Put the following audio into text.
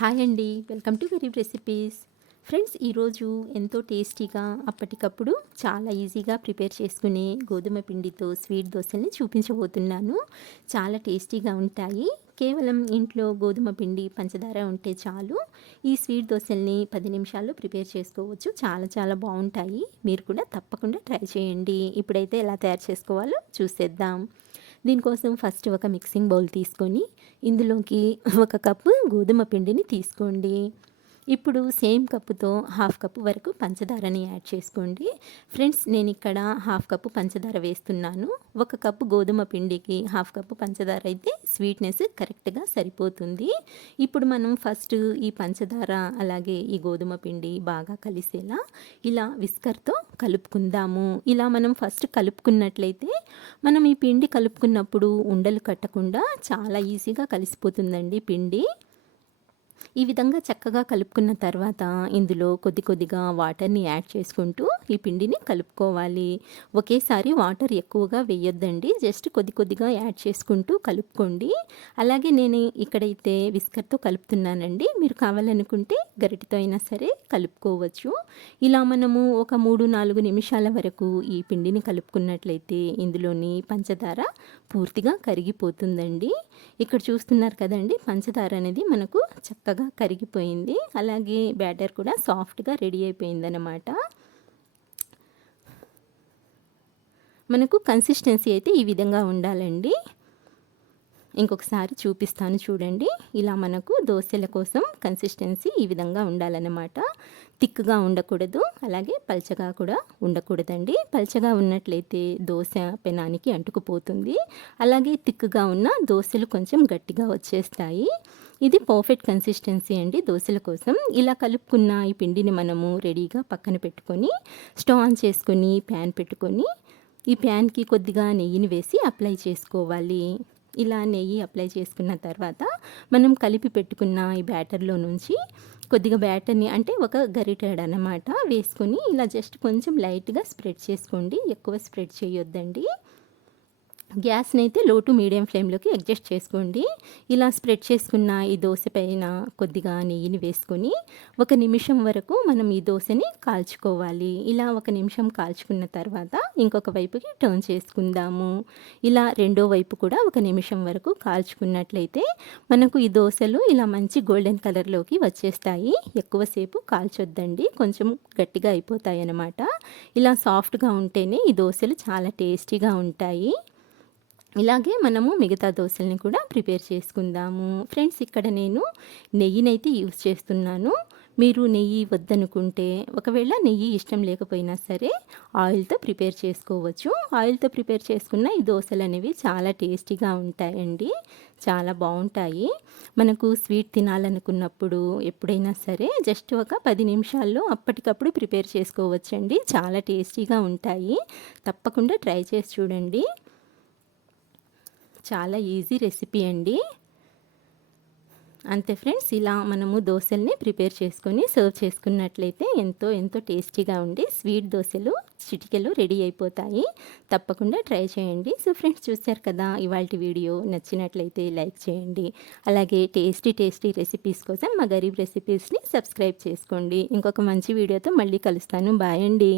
Hi అండి, welcome to Garib recipes. Friends, ఈరోజు ఎంతో టేస్టీగా అప్పటికప్పుడు చాలా ఈజీగా ప్రిపేర్ చేసుకునే గోధుమ పిండితో స్వీట్ దోశల్ని చూపించబోతున్నాను. చాలా టేస్టీగా ఉంటాయి. కేవలం ఇంట్లో గోధుమ పిండి పంచదార ఉంటే చాలు ఈ స్వీట్ దోశల్ని 10 నిమిషాల్లో ప్రిపేర్ చేసుకోవచ్చు. చాలా చాలా బాగుంటాయి. మీరు కూడా తప్పకుండా ట్రై చేయండి. ఇప్పుడైతే ఎలా తయారు చేసుకోవాలో చూసేద్దాం. దీనికోసం ఫస్ట్ ఒక మిక్సింగ్ బౌల్ తీసుకొని ఇందులోకి 1 కప్పు గోధుమ పిండిని తీసుకోండి. ఇప్పుడు సేమ్ కప్పుతో 1/2 కప్పు వరకు పంచదారని యాడ్ చేసుకోండి. ఫ్రెండ్స్, నేను ఇక్కడ 1/2 కప్పు పంచదార వేస్తున్నాను. 1 కప్పు గోధుమ పిండికి 1/2 కప్పు పంచదార అయితే స్వీట్నెస్ కరెక్ట్గా సరిపోతుంది. ఇప్పుడు మనం ఫస్ట్ ఈ పంచదార అలాగే ఈ గోధుమ పిండి బాగా కలిసేలా ఇలా విస్కర్తో కలుపుకుందాము. ఇలా మనం ఫస్ట్ కలుపుకున్నట్లయితే మనం ఈ పిండి కలుపుకున్నప్పుడు ఉండలు కట్టకుండా చాలా ఈజీగా కలిసిపోతుందండి పిండి. ఈ విధంగా చక్కగా కలుపుకున్న తర్వాత ఇందులో కొద్ది కొద్దిగా వాటర్ని యాడ్ చేసుకుంటూ ఈ పిండిని కలుపుకోవాలి. ఒకేసారి వాటర్ ఎక్కువగా వేయొద్దండి, జస్ట్ కొద్ది కొద్దిగా యాడ్ చేసుకుంటూ కలుపుకోండి. అలాగే నేను ఇక్కడైతే విస్కర్తో కలుపుతున్నానండి. మీరు కావాలనుకుంటే గరిటెతో అయినా సరే కలుపుకోవచ్చు. ఇలా మనము ఒక 3-4 నిమిషాల వరకు ఈ పిండిని కలుపుకున్నట్లయితే ఇందులోని పంచదార పూర్తిగా కరిగిపోతుందండి. ఇక్కడ చూస్తున్నారు కదండి, పంచదార అనేది మనకు చక్కగా కరిగిపోయింది. అలాగే బ్యాటర్ కూడా సాఫ్ట్గా రెడీ అయిపోయిందన్నమాట. మనకు కన్సిస్టెన్సీ అయితే ఈ విధంగా ఉండాలండి. ఇంకొకసారి చూపిస్తాను చూడండి. ఇలా మనకు దోశల కోసం కన్సిస్టెన్సీ ఈ విధంగా ఉండాలన్నమాట. థిక్గా ఉండకూడదు, అలాగే పల్చగా కూడా ఉండకూడదండి. పల్చగా ఉన్నట్లయితే దోశ పెనానికి అంటుకుపోతుంది. అలాగే థిక్గా ఉన్న దోశలు కొంచెం గట్టిగా వచ్చేస్తాయి. ఇది పర్ఫెక్ట్ కన్సిస్టెన్సీ అండి దోశల కోసం. ఇలా కలుపుకున్న ఈ పిండిని మనము రెడీగా పక్కన పెట్టుకొని స్టవ్ ఆన్ చేసుకొని ప్యాన్ పెట్టుకొని ఈ ప్యాన్కి కొద్దిగా నెయ్యిని వేసి అప్లై చేసుకోవాలి. ఇలా నెయ్యి అప్లై చేసుకున్న తర్వాత మనం కలిపి పెట్టుకున్న ఈ బ్యాటర్లో నుంచి కొద్దిగా బ్యాటర్ని అంటే ఒక గరిటెడు అన్నమాట వేసుకొని ఇలా జస్ట్ కొంచెం లైట్గా స్ప్రెడ్ చేసుకోండి. ఎక్కువ స్ప్రెడ్ చేయొద్దండి. గ్యాస్ని అయితే లో టు మీడియం ఫ్లేమ్లోకి అడ్జస్ట్ చేసుకోండి. ఇలా స్ప్రెడ్ చేసుకున్న ఈ దోశ పైన కొద్దిగా నెయ్యిని వేసుకొని 1 నిమిషం వరకు మనం ఈ దోశని కాల్చుకోవాలి. ఇలా 1 నిమిషం కాల్చుకున్న తర్వాత ఇంకొక వైపుకి టర్న్ చేసుకుందాము. ఇలా రెండో వైపు కూడా 1 నిమిషం వరకు కాల్చుకున్నట్లయితే మనకు ఈ దోశలు ఇలా మంచి గోల్డెన్ కలర్లోకి వచ్చేస్తాయి. ఎక్కువసేపు కాల్చొద్దండి, కొంచెం గట్టిగా అయిపోతాయి అన్నమాట. ఇలా సాఫ్ట్గా ఉంటేనే ఈ దోశలు చాలా టేస్టీగా ఉంటాయి. ఇలాగే మనము మిగతా దోశల్ని కూడా ప్రిపేర్ చేసుకుందాము. ఫ్రెండ్స్, ఇక్కడ నేను నెయ్యినైతే యూస్ చేస్తున్నాను. మీరు నెయ్యి వద్దనుకుంటే, ఒకవేళ నెయ్యి ఇష్టం లేకపోయినా సరే ఆయిల్తో ప్రిపేర్ చేసుకోవచ్చు. ఆయిల్తో ప్రిపేర్ చేసుకున్న ఈ దోశలు అనేవి చాలా టేస్టీగా ఉంటాయండి, చాలా బాగుంటాయి. మనకు స్వీట్ తినాలనుకున్నప్పుడు ఎప్పుడైనా సరే జస్ట్ ఒక 10 నిమిషాల్లో అప్పటికప్పుడు ప్రిపేర్ చేసుకోవచ్చండి. చాలా టేస్టీగా ఉంటాయి. తప్పకుండా ట్రై చేసి చూడండి. చాలా ఈజీ రెసిపీ అండి. అంతే ఫ్రెండ్స్, ఇలా మనము దోశల్ని ప్రిపేర్ చేసుకొని సర్వ్ చేసుకున్నట్లయితే ఎంతో ఎంతో టేస్టీగా ఉండి స్వీట్ దోశలు చిటికెలో రెడీ అయిపోతాయి. తప్పకుండా ట్రై చేయండి. సో ఫ్రెండ్స్, చూశారు కదా, ఇవాల్టి వీడియో నచ్చినట్లయితే లైక్ చేయండి. అలాగే టేస్టీ టేస్టీ రెసిపీస్ కోసం మా గరీబ్ రెసిపీస్ని సబ్స్క్రైబ్ చేసుకోండి. ఇంకొక మంచి వీడియోతో మళ్ళీ కలుస్తాను. బాయ్ అండి.